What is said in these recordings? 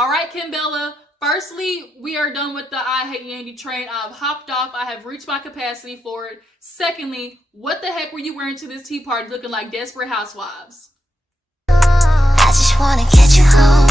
All right, Kimbella. Firstly, we are done with the I Hate Yandy train. I've hopped off. I have reached my capacity for it. Secondly, what the heck were you wearing to this tea party looking like Desperate Housewives? I just wanna get you home.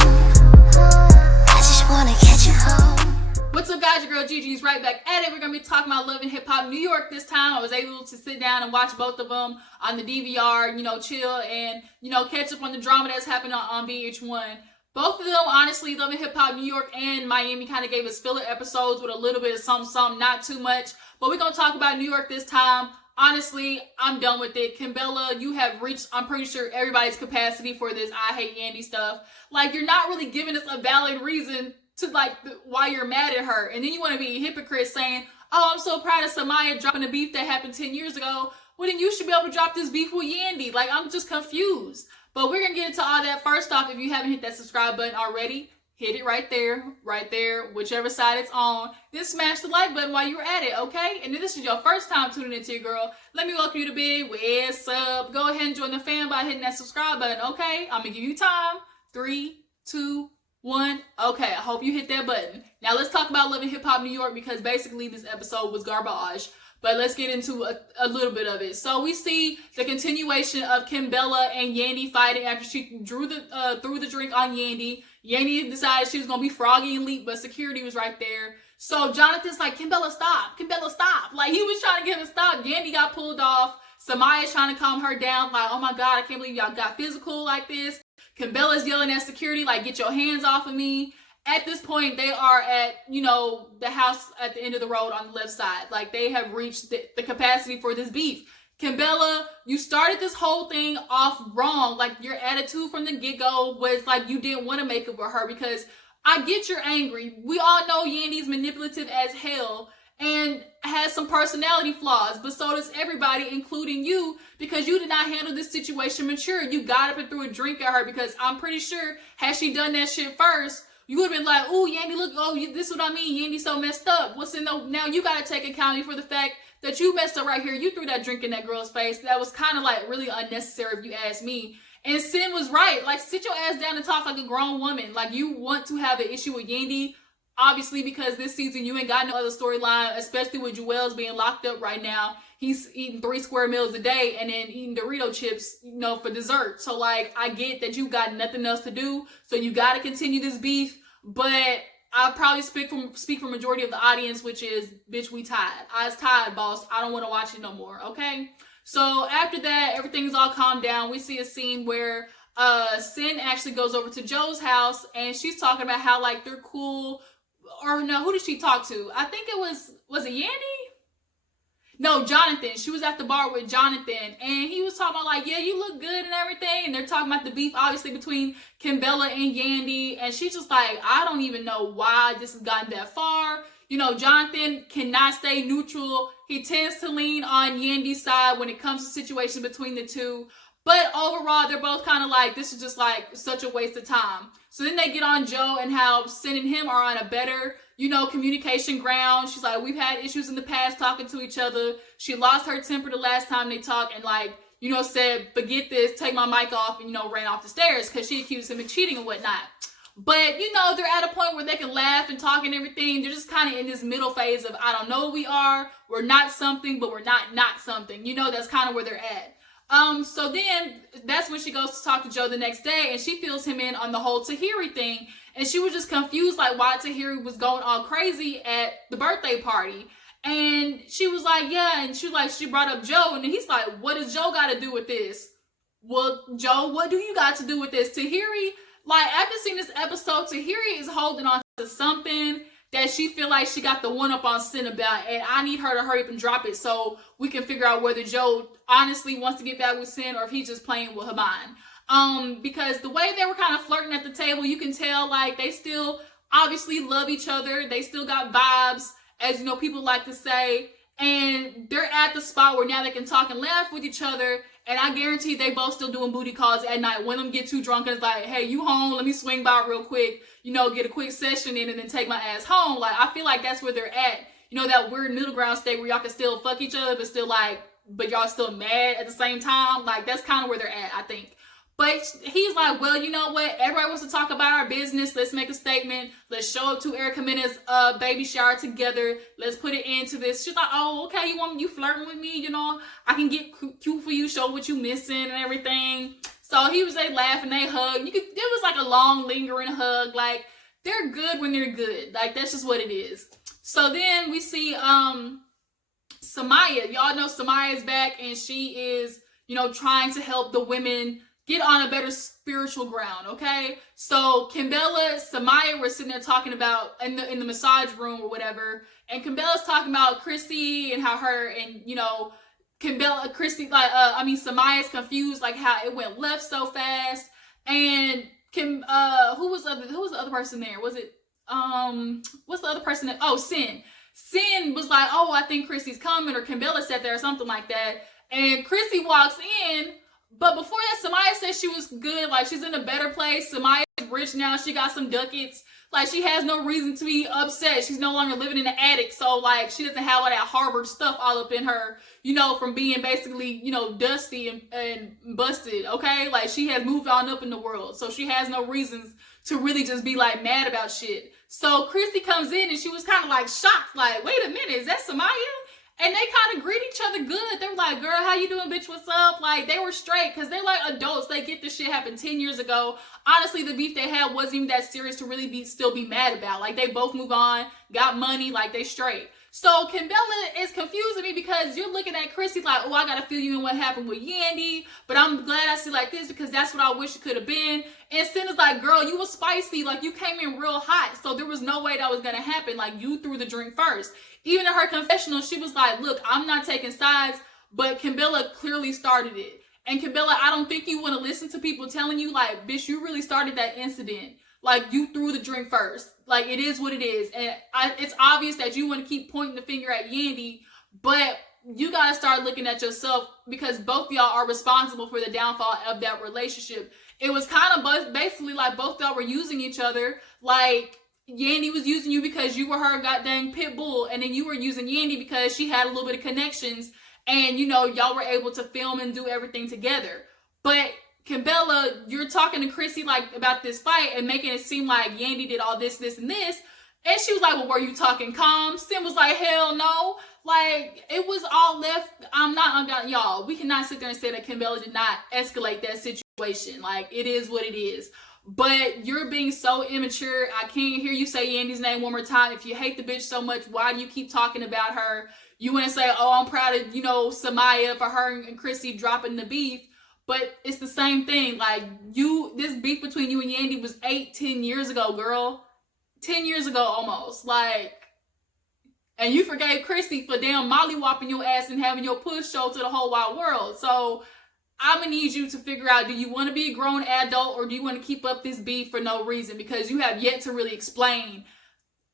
I just wanna get you home. What's up, guys? Your girl Gigi's right back at it. We're going to be talking about Love and Hip Hop New York this time. I was able to sit down and watch both of them on the DVR, chill and, catch up on the drama that's happening on VH1. Both of them, honestly, Love and Hip Hop New York and Miami kind of gave us filler episodes with a little bit of something, not too much. But we're going to talk about New York this time. Honestly, I'm done with it. Kimbella, you have reached, I'm pretty sure, everybody's capacity for this I Hate Yandy stuff. Like, you're not really giving us a valid reason to why you're mad at her. And then you want to be a hypocrite saying, oh, I'm so proud of Somaya dropping a beef that happened 10 years ago. Well, then you should be able to drop this beef with Yandy. Like, I'm just confused. But we're going to get into all that. First off, if you haven't hit that subscribe button already, hit it right there, whichever side it's on. Then smash the like button while you're at it, okay? And if this is your first time tuning into your girl, let me welcome you to Big What's Up. Go ahead and join the fam by hitting that subscribe button, okay? I'm going to give you time. 3, 2, 1. Okay, I hope you hit that button. Now let's talk about Love and Hip Hop New York, because basically this episode was garbage. But let's get into a little bit of it. So we see the continuation of Kimbella and Yandy fighting after she threw the drink on Yandy. Yandy decided she was going to be froggy and leap, but security was right there. So Jonathan's like, Kimbella, stop. Kimbella, stop. Like, he was trying to get him to stop. Yandy got pulled off. Samaya's trying to calm her down. Like, oh my God, I can't believe y'all got physical like this. Kimbella's yelling at security, like, get your hands off of me. At this point, they are at, the house at the end of the road on the left side. Like, they have reached the capacity for this beef. Kimbella, you started this whole thing off wrong. Like, your attitude from the get-go was like you didn't want to make it with her, because I get you're angry. We all know Yandy's manipulative as hell and has some personality flaws, but so does everybody, including you, because you did not handle this situation mature. You got up and threw a drink at her, because I'm pretty sure had she done that shit first, you would have been like, oh, Yandy, look, this is what I mean. Yandy's so messed up. Now you got to take accountability for the fact that you messed up right here. You threw that drink in that girl's face. That was kind of like really unnecessary if you ask me. And Sin was right. Like, sit your ass down and talk like a grown woman. Like, you want to have an issue with Yandy, obviously, because this season you ain't got no other storyline, especially with Joel's being locked up right now. He's eating 3 square meals a day and then eating Dorito chips, for dessert. So, like, I get that you got nothing else to do. So you got to continue this beef. But I probably speak for majority of the audience, which is, bitch, we tired. I was tired, boss. I don't want to watch it no more, okay? So after that, everything's all calmed down. We see a scene where Sin actually goes over to Joe's house, and she's talking about how, like, they're cool. Or no, who did she talk to? I think it was it Yandy? No, Jonathan. She was at the bar with Jonathan, and he was talking about, like, yeah, you look good and everything. And they're talking about the beef, obviously, between Kimbella and Yandy. And she's just like, I don't even know why this has gotten that far. Jonathan cannot stay neutral. He tends to lean on Yandy's side when it comes to situations between the two. But overall, they're both kind of like, this is just like such a waste of time. So then they get on Joe and how Sin and him are on a better, communication ground. She's like, we've had issues in the past talking to each other. She lost her temper the last time they talked and, like, said, forget this, take my mic off, and, ran off the stairs because she accused him of cheating and whatnot. But, they're at a point where they can laugh and talk and everything. They're just kind of in this middle phase of, I don't know what we are. We're not something, but we're not something. That's kind of where they're at. So then that's when she goes to talk to Joe the next day, and she fills him in on the whole Tahiry thing. And she was just confused, like, why Tahiry was going all crazy at the birthday party. And she was like, yeah. And she brought up Joe. And then he's like, what does Joe got to do with this? Well, Joe, what do you got to do with this? Tahiry, like, after seeing this episode, Tahiry is holding on to something that she feel like she got the one up on Sin about, and I need her to hurry up and drop it so we can figure out whether Joe honestly wants to get back with Sin or if he's just playing with her mind. Because the way they were kind of flirting at the table, you can tell, like, they still obviously love each other. They still got vibes, as people like to say, and they're at the spot where now they can talk and laugh with each other. And I guarantee they both still doing booty calls at night. When them get too drunk and it's like, hey, you home? Let me swing by real quick, get a quick session in and then take my ass home. Like, I feel like that's where they're at. That weird middle ground state where y'all can still fuck each other, but y'all still mad at the same time. Like, that's kind of where they're at, I think. But he's like, well, you know what? Everybody wants to talk about our business. Let's make a statement. Let's show up to Erica Mena's baby shower together. Let's put it into this. She's like, oh, okay, you flirting with me? You know, I can get cute for you, show what you missing and everything. So he was like laughing, they hugged. It was like a long, lingering hug. Like, they're good when they're good. Like, that's just what it is. So then we see Somaya. Y'all know Somaya is back, and she is, you know, trying to help the women get on a better spiritual ground, okay? So Kimbella, Somaya were sitting there talking about in the massage room or whatever, and Kimbella's talking about Chrissy and how her and, you know, Somaya's confused, like how it went left so fast. And who was the other person there? Was it what's the other person? Sin. Sin was like, oh, I think Chrissy's coming, or Kimbella sat there or something like that. And Chrissy walks in. But before that, Somaya said she was good. Like, she's in a better place. Somaya is rich now. She got some ducats. Like, she has no reason to be upset. She's no longer living in the attic. So, like, she doesn't have all that Harvard stuff all up in her, you know, from being basically, you know, dusty and busted, okay? Like, she has moved on up in the world. So, she has no reasons to really just be, like, mad about shit. So, Chrissy comes in and she was kind of, like, shocked. Like, wait a minute, is that Somaya? And they kind of greet each other good. They were like, girl, how you doing, bitch? What's up? Like, they were straight because they're like adults. They get this shit happened 10 years ago. Honestly, the beef they had wasn't even that serious to really still be mad about. Like, they both move on, got money, like, they straight. So Kimbella is confusing me because you're looking at Chrissy like, oh, I got to feel you in what happened with Yandy. But I'm glad I see like this because that's what I wish it could have been. And Sin is like, girl, you was spicy. Like, you came in real hot. So there was no way that was going to happen. Like, you threw the drink first. Even in her confessional, she was like, look, I'm not taking sides, but Kimbella clearly started it. And Kimbella, I don't think you want to listen to people telling you, like, bitch, you really started that incident. Like, you threw the drink first. Like, it is what it is. And it's obvious that you want to keep pointing the finger at Yandy, but you got to start looking at yourself because both of y'all are responsible for the downfall of that relationship. It was kind of basically like both of y'all were using each other. Like, Yandy was using you because you were her goddamn pit bull, and then you were using Yandy because she had a little bit of connections, and, you know, y'all were able to film and do everything together. But Kimbella, you're talking to Chrissy like about this fight and making it seem like Yandy did all this, this, and this. And she was like, well, were you talking calm? Sin was like, hell no. Like, it was all left. Y'all, we cannot sit there and say that Kimbella did not escalate that situation. Like, it is what it is. But you're being so immature. I can't hear you say Yandy's name one more time. If you hate the bitch so much, why do you keep talking about her? You want to say, oh, I'm proud of, you know, Somaya for her and Chrissy dropping the beef. But it's the same thing. Like, this beef between you and Yandy was 10 years ago, girl. 10 years ago almost. Like, and you forgave Chrissy for damn mollywopping your ass and having your puss show to the whole wide world. So I'm gonna need you to figure out, do you want to be a grown adult or do you want to keep up this beef for no reason? Because you have yet to really explain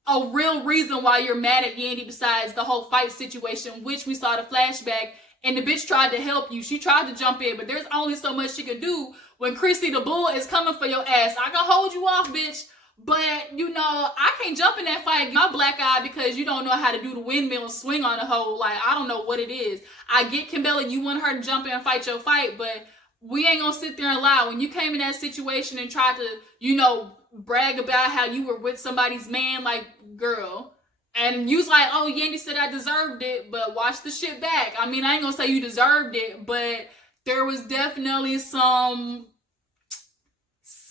a real reason why you're mad at Yandy besides the whole fight situation, which we saw the flashback, and the bitch tried to help you. She tried to jump in, but there's only so much she can do when Chrissy the bull is coming for your ass. I can hold you off, bitch, but, you know, I can't jump in that fight, my black eye, because you don't know how to do the windmill swing on a hoe. Like, I don't know what it is. I get Kimbella, you want her to jump in and fight your fight, but we ain't gonna sit there and lie. When you came in that situation and tried to, you know, brag about how you were with somebody's man, like, girl, and you was like, oh, Yandy said I deserved it, but watch the shit back. I mean, I ain't gonna say you deserved it, but there was definitely some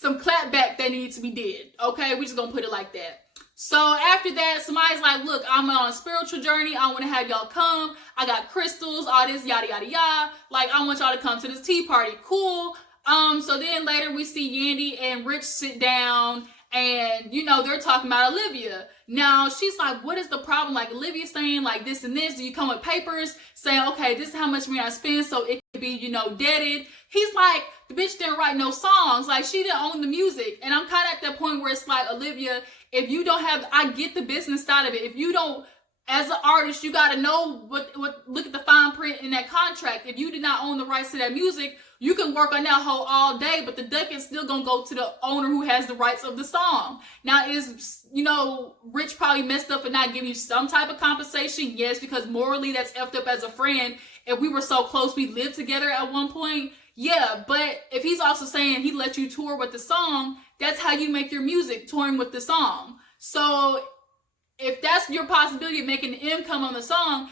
clapback that needs to be did. Okay, we just gonna put it like that. So after that, somebody's like, look, I'm on a spiritual journey. I want to have y'all come. I got crystals, all this, yada, yada, yada. Like, I want y'all to come to this tea party. Cool. So then later we see Yandy and Rich sit down and, you know, they're talking about Olivia. Now, she's like, what is the problem? Like, Olivia's saying, like, this and this. Do you come with papers saying, okay, this is how much money I spend so it could be, you know, deaded? He's like, the bitch didn't write no songs. Like, she didn't own the music. And I'm kind of at that point where it's like, Olivia, if you don't have, I get the business side of it. If you don't, as an artist, you got to know what, look at the fine print in that contract. If you did not own the rights to that music, you can work on that hoe all day, but the ducat's still going to go to the owner who has the rights of the song. Now, is, you know, Rich probably messed up and not giving you some type of compensation? Yes, because morally that's effed up as a friend. If we were so close, we lived together at one point. Yeah, but if he's also saying he let you tour with the song, that's how you make your music, touring with the song. So if that's your possibility of making income on the song,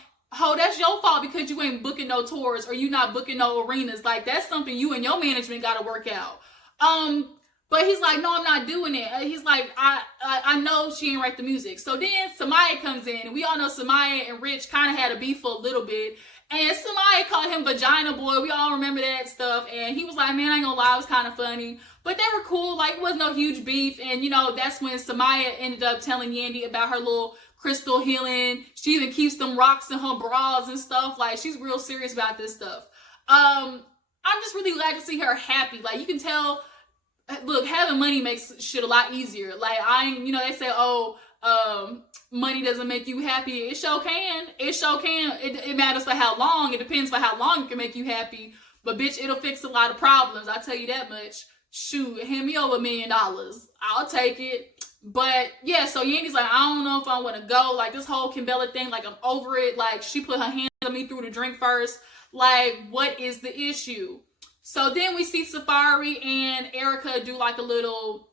that's your fault because you ain't booking no tours or you not booking no arenas. Like, that's something you and your management got to work out. But he's like, no, I'm not doing it. He's like, I know she ain't write the music. So then Somaya comes in, and we all know Somaya and Rich kind of had a beef for a little bit. And Somaya called him Vagina Boy. We all remember that stuff. And he was like, man, I ain't gonna lie, it was kind of funny. But they were cool. Like, it was no huge beef. And, you know, that's when Somaya ended up telling Yandy about her little crystal healing. She even keeps them rocks in her bras and stuff. Like, she's real serious about this stuff. I'm just really glad to see her happy. Like, you can tell, look, having money makes shit a lot easier. Like, they say, money doesn't make you happy. It sure can. It sure can. It matters for how long. It depends for how long it can make you happy. But bitch, it'll fix a lot of problems. I'll tell you that much. Shoot, hand me over $1 million. I'll take it. But yeah, so Yandy's like, I don't know if I want to go. Like, this whole Kimbella thing, like, I'm over it. Like, she put her hands on me through the drink first. Like, what is the issue? So then we see Safari and Erica do like a little,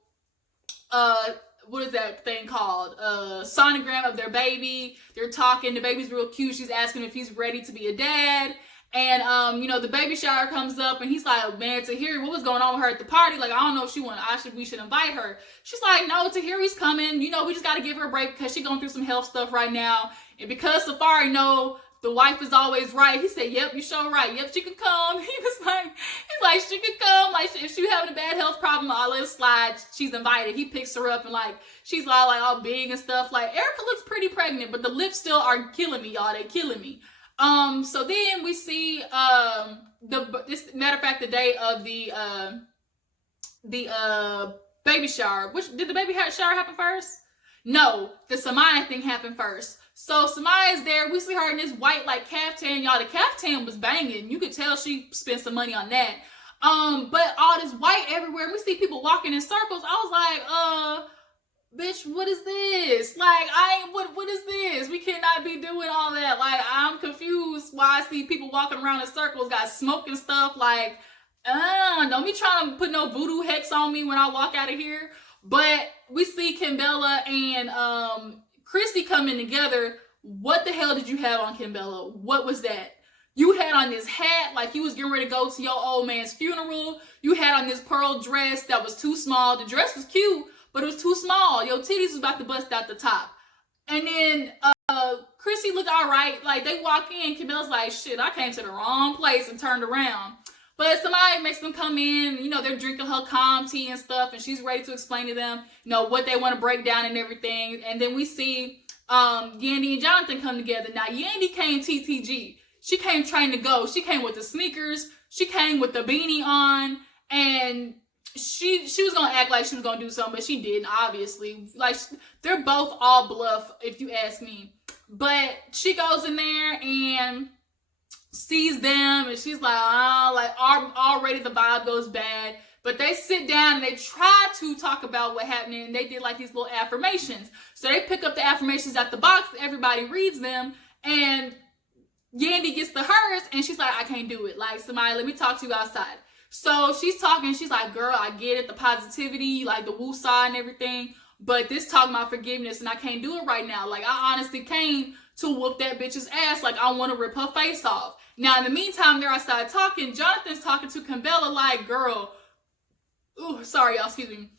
what is that thing called? Sonogram of their baby. They're talking. The baby's real cute. She's asking if he's ready to be a dad. And, the baby shower comes up and he's like, man, Tahiry, what was going on with her at the party? Like, I don't know if we should invite her. She's like, no, Tahiry's coming. You know, we just got to give her a break because she's going through some health stuff right now. And because Safari know the wife is always right, he said, yep, you sure right. Yep, she could come. He's like, she could come. Like, if she's having a bad health problem, I'll let it slide. She's invited. He picks her up and like, she's all big and stuff. Like, Erica looks pretty pregnant, but the lips still are killing me, y'all. They killing me. So then we see, this matter of fact, the day of the baby shower. Did the baby shower happen first? No, the Somaya thing happened first. So Somaya is there. We see her in this white like caftan, y'all. The caftan was banging. You could tell she spent some money on that. But all this white everywhere. We see people walking in circles. I was like, bitch, what is this? Like, what is this? We cannot be doing all that. Like, I'm confused why I see people walking around in circles, got smoke and stuff. Like, don't be trying to put no voodoo hex on me when I walk out of here. But we see Kimbella and Christy coming together. What the hell did you have on, Kimbella? What was that? You had on this hat like you was getting ready to go to your old man's funeral. You had on this pearl dress that was too small. The dress was cute, but it was too small. Your titties was about to bust out the top. And then Chrissy looked all right. Like, they walk in, Kimbella's like, shit, I came to the wrong place, and turned around. But somebody makes them come in, they're drinking her calm tea and stuff, and she's ready to explain to them, what they want to break down and everything. And then we see Yandy and Jonathan come together. Now, Yandy came TTG. She came trying to go. She came with the sneakers. She came with the beanie on, and she was gonna act like she was gonna do something, but she didn't, obviously. Like, they're both all bluff, if you ask me. But she goes in there and sees them, and she's like, already the vibe goes bad. But they sit down and they try to talk about what happened, and they did like these little affirmations. So they pick up the affirmations at the box, everybody reads them, and Yandy gets to hers, and she's like, I can't do it. Like, somebody, let me talk to you outside. So she's talking, she's like, girl, I get it, the positivity, like the woo-saw and everything, but this talking about forgiveness, and I can't do it right now. Like, I honestly came to whoop that bitch's ass. Like, I want to rip her face off. Now, in the meantime, they're outside talking. Jonathan's talking to Kimbella like, girl, ooh, sorry, y'all, excuse me.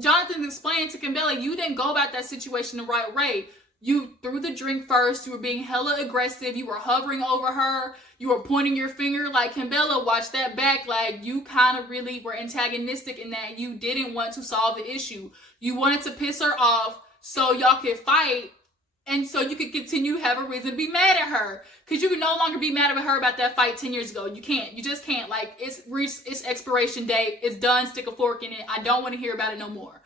Jonathan's explaining to Kimbella, you didn't go about that situation the right way. You threw the drink first. You were being hella aggressive. You were hovering over her. You were pointing your finger. Like, Kimbella, watch that back. Like, you kind of really were antagonistic in that you didn't want to solve the issue. You wanted to piss her off so y'all could fight, and so you could continue to have a reason to be mad at her. Because you can no longer be mad at her about that fight 10 years ago. You can't. You just can't. Like, it's reached its expiration date. It's done. Stick a fork in it. I don't want to hear about it no more.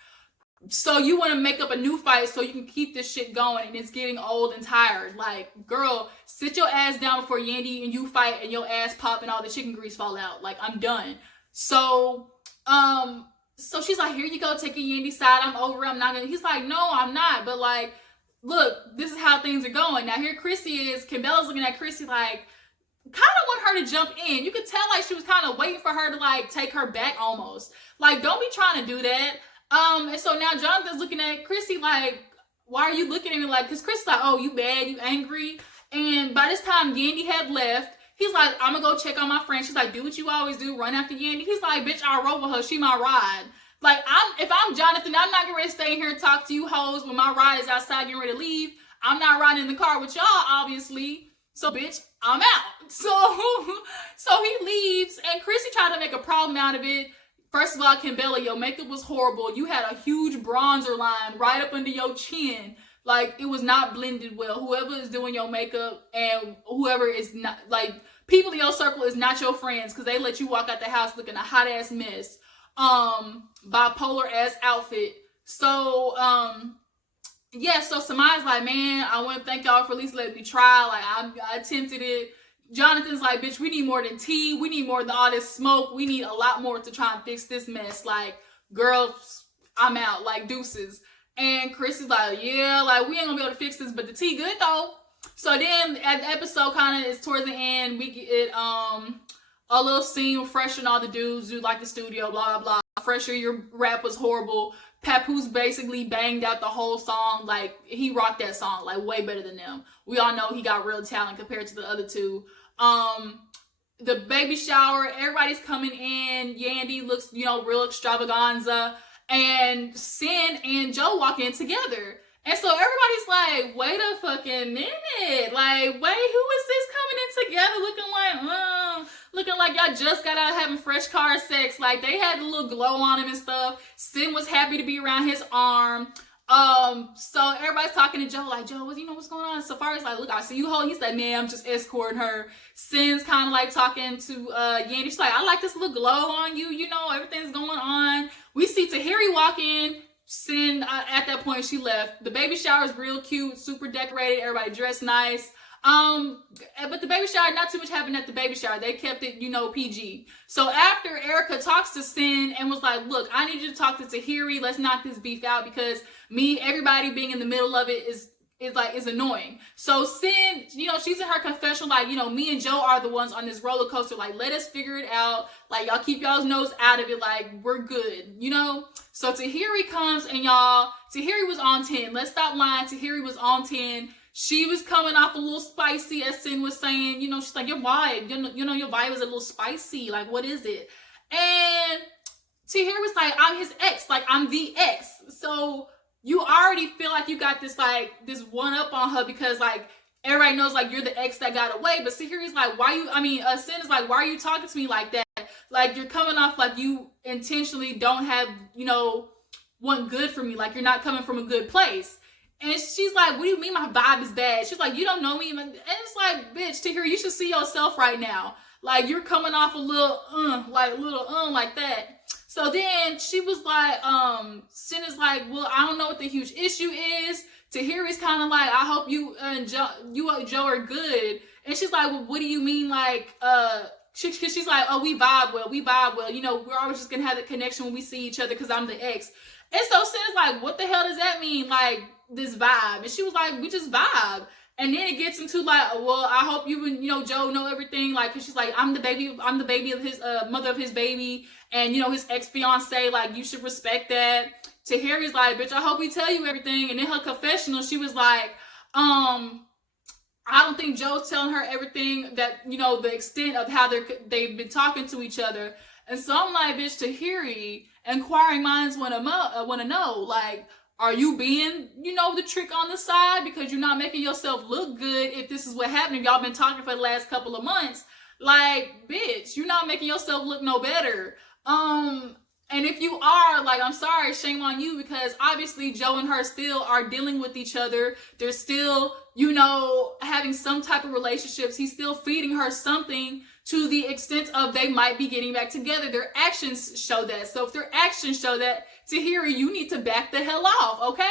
So you want to make up a new fight so you can keep this shit going, and it's getting old and tired. Like, girl, sit your ass down before Yandy and you fight and your ass pop and all the chicken grease fall out. Like, I'm done. So she's like, here you go, take your Yandy side. I'm over it. I'm not gonna. He's like, no, I'm not. But like, look, this is how things are going. Now here Chrissy is. Kimbella's looking at Chrissy like, of want her to jump in. You could tell like she was kind of waiting for her to like take her back almost. Like, don't be trying to do that. And so now Jonathan's looking at Chrissy like, why are you looking at me like, because Chrissy's like, oh, you mad, you angry. And by this time, Yandy had left. He's like, I'm gonna go check on my friend. She's like, do what you always do, run after Yandy. He's like, bitch, I rode with her. She my ride. Like, if I'm Jonathan, I'm not gonna stay here and talk to you hoes when my ride is outside getting ready to leave. I'm not riding in the car with y'all, obviously. So, bitch, I'm out. So he leaves, and Chrissy tried to make a problem out of it. First of all, Kimbella, your makeup was horrible. You had a huge bronzer line right up under your chin. Like, it was not blended well. Whoever is doing your makeup and whoever is not, like, people in your circle is not your friends because they let you walk out the house looking a hot-ass mess. Bipolar-ass outfit. So, yeah, so Samaya's like, man, I want to thank y'all for at least letting me try. Like, I attempted it. Jonathan's like, bitch, we need more than tea. We need more than all this smoke. We need a lot more to try and fix this mess. Like, girls, I'm out. Like, deuces. And Chris is like, yeah, like, we ain't gonna be able to fix this, but the tea good, though. So then, at the episode kind of is towards the end, we get a little scene with Fresh and all the dudes who like the studio, blah, blah, blah. Fresher, your rap was horrible. Papoose basically banged out the whole song. Like, he rocked that song, like, way better than them. We all know he got real talent compared to the other two. The baby shower, everybody's coming in. Yandy looks, real extravaganza. And Sin and Joe walk in together. And so everybody's like, wait a fucking minute. Like, wait, who is this coming in together looking like y'all just got out having fresh car sex? Like, they had a little glow on him and stuff. Sin was happy to be around his arm. So everybody's talking to Joe, like, Joe, what's going on? Safari's like, look, I see you hold. He's like, man, I'm just escorting her. Sin's kind of like talking to Yandy. She's like, I like this little glow on you. Everything's going on. We see Tahiry walk in. Sin, at that point, she left. The baby shower is real cute, super decorated. Everybody dressed nice. But the baby shower, not too much happened at the baby shower. They kept it, PG. So after Erica talks to Sin and was like, look, I need you to talk to Tahiry. Let's knock this beef out because everybody being in the middle of it is annoying. So Sin, she's in her confessional, like, me and Joe are the ones on this roller coaster. Like, let us figure it out. Like, y'all keep y'all's nose out of it. Like, we're good, So Tahiry comes and Tahiry was on 10. Let's stop lying. Tahiry was on 10. She was coming off a little spicy, as Sin was saying. She's like, your vibe, your vibe is a little spicy. Like, what is it? And Tahiry was like, I'm his ex. Like, I'm the ex. So you already feel like you got this, like, this one up on her because, like, everybody knows, like, you're the ex that got away. But Tahiry's like, Sin is like, why are you talking to me like that? Like, you're coming off like you intentionally don't have, want good for me. Like, you're not coming from a good place. And she's like, what do you mean my vibe is bad? She's like, you don't know me. And it's like, bitch, Tahiry, you should see yourself right now. Like, you're coming off a little, like that. So then she was like, Sin is like, well, I don't know what the huge issue is. Tahiry's kind of like, I hope you and Joe are good. And she's like, well, what do you mean? Like, she's like, oh, we vibe well. We're always just going to have the connection when we see each other because I'm the ex. And so Sin's like, what the hell does that mean? Like, this vibe. And she was like, we just vibe. And then it gets into like, well, I hope you and Joe know everything. Like, cause she's like, I'm the baby of his mother of his baby, and his ex-fiance. Like, you should respect that. Tahiry's like, bitch, I hope we tell you everything. And in her confessional, she was like, I don't think Joe's telling her everything that the extent of how they've been talking to each other. And so I'm like, bitch, Tahiry, inquiring minds want to know, like, are you being, the trick on the side because you're not making yourself look good if this is what happened? Y'all been talking for the last couple of months. Like, bitch, you're not making yourself look no better. And if you are, like, I'm sorry, shame on you, because obviously Joe and her still are dealing with each other. They're still, having some type of relationships. He's still feeding her something to the extent of they might be getting back together. Their actions show that. So if their actions show that, Tahiry, you need to back the hell off, okay?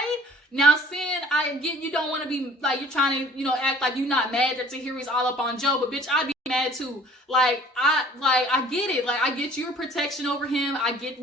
Now, Sin, I get you don't want to be, like, you're trying to, act like you're not mad that Tahiry's all up on Joe, but bitch, I'd be mad too. I get it. Like, I get your protection over him. I get,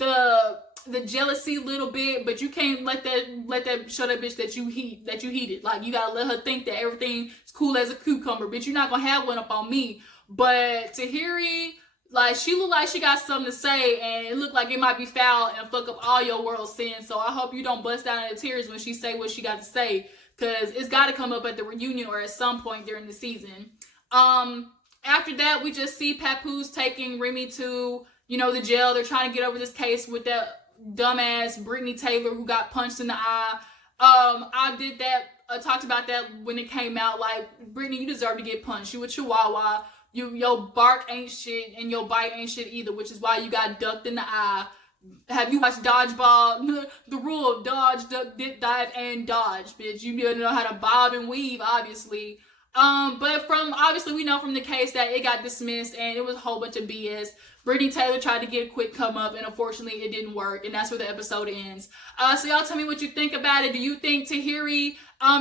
the jealousy a little bit, but you can't let that show that bitch that you heated. Like, you gotta let her think that everything's cool as a cucumber. Bitch, you're not gonna have one up on me. But Tahiry, like, she look like she got something to say, and it looked like it might be foul and fuck up all your world sins. So I hope you don't bust out into tears when she say what she got to say, because it's got to come up at the reunion or at some point during the season. After that, we just see Papoose taking Remy to, you know, the jail. They're trying to get over this case with that dumbass Brittany Taylor who got punched in the eye. I talked about that when it came out. Like, Brittany, you deserve to get punched. You a chihuahua. Your bark ain't shit and your bite ain't shit either, which is why you got ducked in the eye. Have you watched Dodgeball? The rule of dodge, duck, dip, dive, and dodge, bitch. You need to know how to bob and weave, obviously. But obviously we know from the case that it got dismissed and it was a whole bunch of BS. Brittany Taylor tried to get a quick come up, and unfortunately it didn't work, and that's where the episode ends. So y'all tell me what you think about it. Do you think Tahiry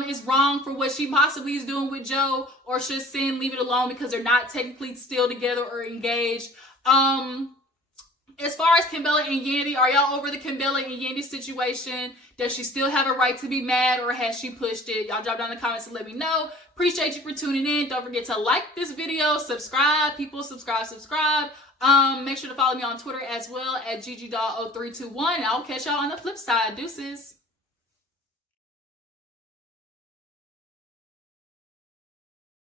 is wrong for what she possibly is doing with Joe, or should Sin leave it alone because they're not technically still together or engaged? As far as Kimbella and Yandy, are y'all over the Kimbella and Yandy situation? Does she still have a right to be mad, or has she pushed it? Y'all drop down in the comments and let me know. Appreciate you for tuning in. Don't forget to like this video, subscribe, people, subscribe. Make sure to follow me on Twitter as well at ggdoll0321. I'll catch y'all on the flip side. Deuces.